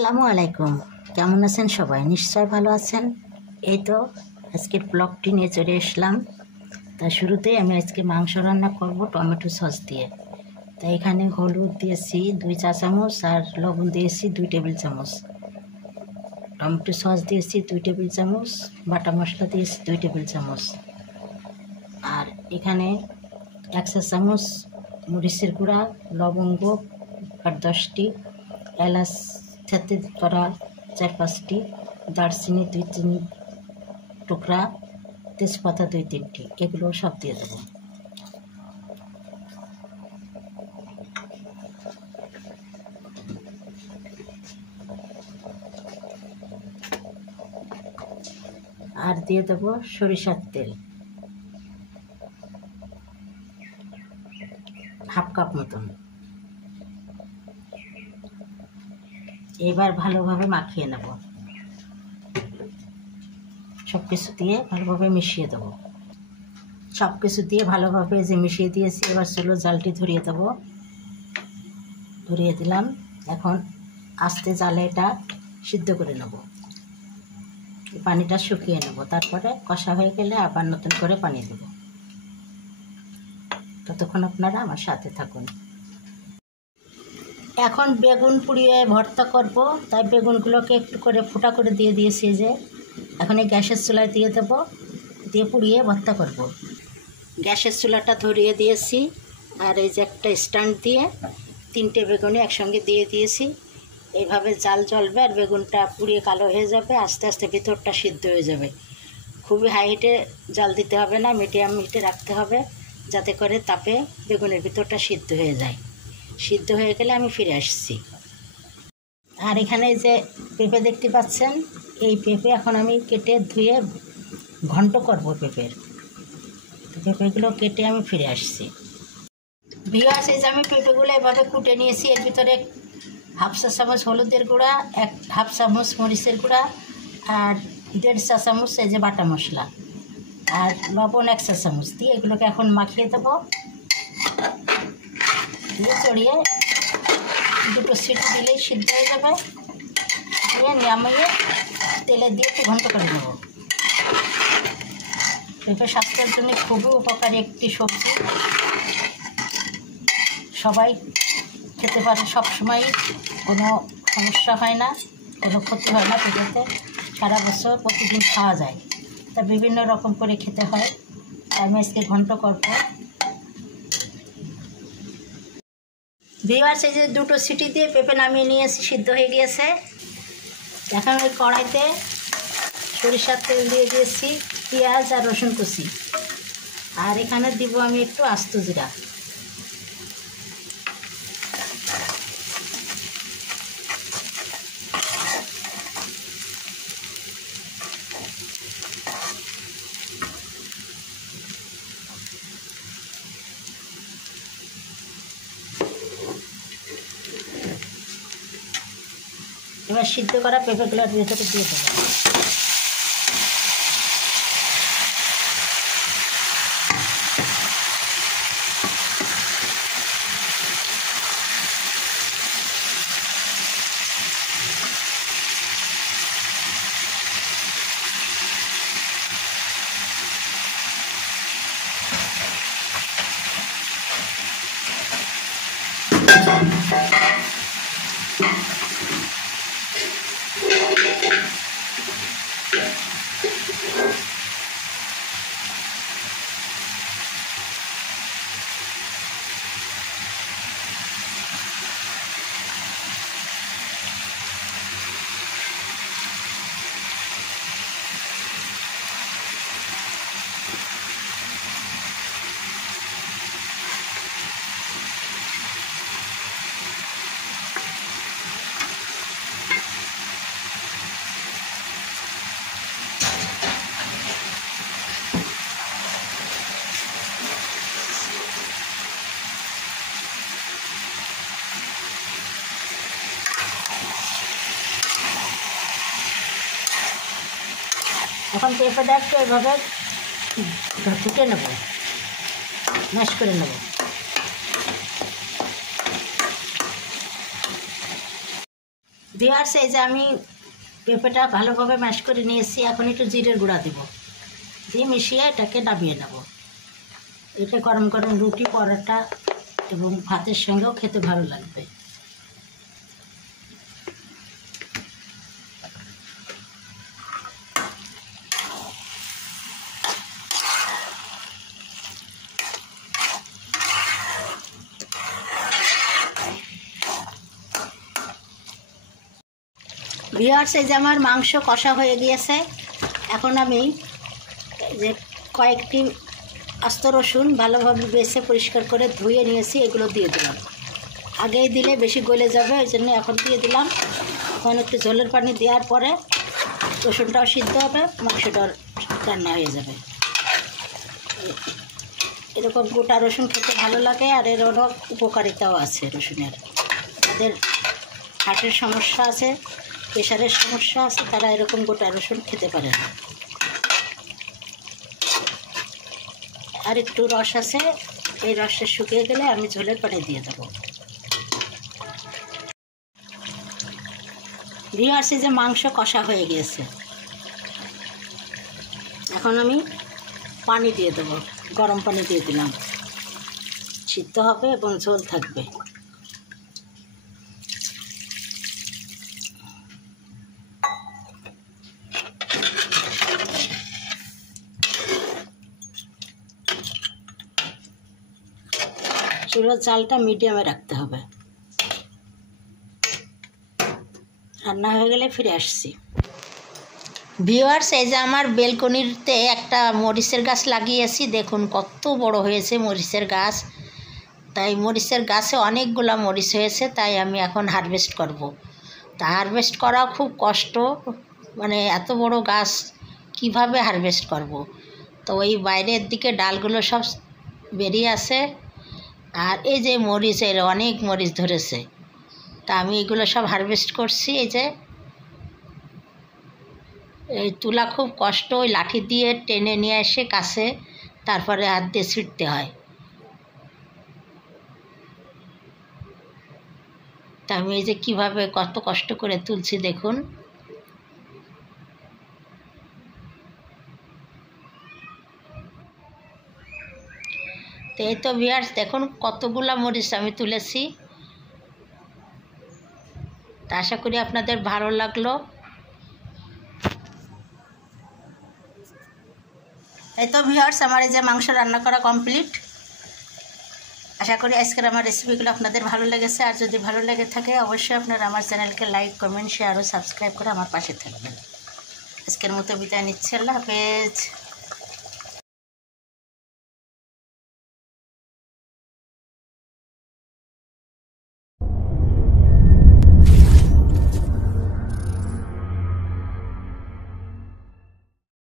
আসসালামু আলাইকুম। কেমন আছেন সবাই? নিশ্চয় ভালো আছেন। এই তো আজকের ব্লগটি নিয়ে চলে এসলাম। তা শুরুতেই আমি আজকে মাংস রান্না করব টমেটো সস দিয়ে। তাই এখানে হলুদ দিয়েছি 2 চা চামচ আর লবণ দিয়েছি 2 টেবিল চামচ, টমেটো সস দিয়েছি 2 টেবিল চামচ, বাটা মশলা দিয়েছি 2 টেবিল চামচ, আর এখানে 1 চা চামচ মরিচের গুঁড়া, লবঙ্গ 8-10টি, এলাচ থেতে করা 4-5টি, দারচিনি 2-3 টুকরা, তেজপাতা 2-3টি, এগুলো সব দিয়ে দেবো। আর দিয়ে দেবো সরিষার তেল 1/2 কাপ মতন। এবার ভালোভাবে মাখিয়ে নেব, সব কিছু দিয়ে ভালোভাবে মিশিয়ে দেবো। সব কিছু দিয়ে ভালোভাবে যে মিশিয়ে দিয়েছি, এবার চলো জালটি ধরিয়ে দেবো। ধরিয়ে দিলাম। এখন আস্তে জালে এটা সিদ্ধ করে নেব, পানিটা শুকিয়ে নেব। তারপরে কষা হয়ে গেলে আবার নতুন করে পানি দেব। ততক্ষণ আপনারা আমার সাথে থাকুন। এখন বেগুন পুড়িয়ে ভর্তা করব, তাই বেগুনগুলোকে একটু করে ফুটা করে দিয়ে দিয়েছি। যে এখন এই গ্যাসের চুলায় দিয়ে দেবো, দিয়ে পুড়িয়ে ভর্তা করব। গ্যাসের চুলাটা ধরিয়ে দিয়েছি, আর এই যে একটা স্ট্যান্ড দিয়ে 3টে বেগুনি একসঙ্গে দিয়ে দিয়েছি। এইভাবে জাল জ্বলবে আর বেগুনটা পুড়িয়ে কালো হয়ে যাবে, আস্তে আস্তে ভিতরটা সিদ্ধ হয়ে যাবে। খুবই হাই হিটে জাল দিতে হবে না, মিডিয়াম হিটে রাখতে হবে, যাতে করে তাপে বেগুনের ভিতরটা সিদ্ধ হয়ে যায়। সিদ্ধ হয়ে গেলে আমি ফিরে আসছি। আর এখানে যে পেঁপে দেখতে পাচ্ছেন, এই পেঁপে এখন আমি কেটে ধুয়ে ঘন্ট করব পেঁপেগুলো কেটে আমি ফিরে আসছি। ভিউয়ার্স, এই যে আমি পেঁপেগুলো এভাবে কুটে নিয়েছি। এর ভিতরে 1/2 চা চামচ হলুদের গুঁড়া, 1/2 চামচ মরিচের গুঁড়া, আর 1.5 চা চামচ এই যে বাটা মশলা, আর লবণ 1 চা চামচ দিয়ে এগুলোকে এখন মাখিয়ে দেবো। দিয়ে চড়িয়ে 2টো সিটি দিলেই সিদ্ধ হয়ে যাবে। দিয়ে নামিয়ে তেলে দিয়ে একটু ঘন্ট করে নেব। পেঁপে স্বাস্থ্যের জন্য খুবই উপকারী একটি সবজি। সবাই খেতে পারে, সবসময় কোনো সমস্যা হয় না, কোনো ক্ষতি হয় না পেঁপেতে। সারা বছর প্রতিদিন খাওয়া যায়, তা বিভিন্ন রকম করে খেতে হয়। আমি আজকে ঘন্ট করব। ভিউয়ার্স, এই যে 2টো সিটি দিয়ে পেঁপে নামিয়ে নিয়েছি, সিদ্ধ হয়ে গিয়েছে। এখন ওই কড়াইতে সরিষার তেল দিয়ে দিয়েছি, পেঁয়াজ আর রসুন কুচি, আর এখানে দিব আমি একটু আস্ত জিরা। এবার সিদ্ধ করা পেঁপেগুলোর ভেতরে দিয়ে দেবো। এখন পেঁপেটা একটু এভাবে ঠুকে নেব, ম্যাশ করে নেব। ভিউয়ার্স, এই যে আমি পেঁপেটা ভালোভাবে ম্যাশ করে নিয়েছি। এখন একটু জিরের গুঁড়া দেব, দিয়ে মিশিয়ে এটাকে নামিয়ে নেব। এটা গরম গরম রুটি, পরোটা এবং ভাতের সঙ্গেও খেতে ভালো লাগবে। ভিউয়ার্স, এই যে আমার মাংস কষা হয়ে গিয়েছে। এখন আমি যে কয়েকটি আস্ত রসুন ভালোভাবে বেছে পরিষ্কার করে ধুয়ে নিয়েছি, এগুলো দিয়ে দিলাম। আগেই দিলে বেশি গলে যাবে, ওই জন্য এখন দিয়ে দিলাম। এখন একটু ঝোলের পানি দেওয়ার পরে রসুনটাও সিদ্ধ হবে, মাংসটাও রান্না হয়ে যাবে। এরকম গোটা রসুন খেতে ভালো লাগে, আর এর অনেক উপকারিতাও আছে রসুনের। যাদের হার্টের সমস্যা আছে, প্রেশারের সমস্যা আছে, তারা এরকম গোটা রসুন খেতে পারে না। আর একটু রস আছে, এই রসটা শুকিয়ে গেলে আমি ঝোলের পানি দিয়ে দেবো। ভিউয়ার্স, এই যে মাংস কষা হয়ে গিয়েছে। এখন আমি পানি দিয়ে দেবো, গরম পানি দিয়ে দিলাম। সিদ্ধ হবে এবং ঝোল থাকবে। চুলার জালটা মিডিয়ামে রাখতে হবে। রান্না হয়ে গেলে ফিরে আসছি। ভিউয়ার্স, এই যে আমার বেলকনিতে একটা মরিচের গাছ লাগিয়েছি, দেখুন কত বড় হয়েছে মরিচের গাছ। তাই মরিচের গাছে অনেকগুলো মরিচ হয়েছে, তাই আমি এখন হারভেস্ট করব। তা হারভেস্ট করা খুব কষ্ট, মানে এত বড় গাছ কিভাবে হারভেস্ট করব। তো ওই বাইরের দিকে ডালগুলো সব বেরিয়ে আসে, আর এই যে মরিচের অনেক মরিচ ধরেছে। তা আমি এগুলো সব হারভেস্ট করছি। এই যে এই তুলা খুব কষ্ট, ওই লাঠি দিয়ে টেনে নিয়ে এসে কাছে, তারপরে হাত দিয়ে ছিঁড়তে হয়। তা আমি এই যে কীভাবে কত কষ্ট করে তুলছি দেখুন। তো এই তো ভিউয়ার্স, দেখুন কতগুলা মরিচ আমি তুলেছি। তা আশা করি আপনাদের ভালো লাগলো। এই তো ভিউয়ার্স, আমার এই যে মাংস রান্না করা কমপ্লিট। আশা করি আজকের আমার রেসিপিগুলো আপনাদের ভালো লেগেছে। আর যদি ভালো লেগে থাকে, অবশ্যই আপনারা আমার চ্যানেলকে লাইক, কমেন্ট, শেয়ার ও সাবস্ক্রাইব করে আমার পাশে থাকবেন। আজকের মতো বিদায় নিচ্ছি। আল্লাহ হাফেজ।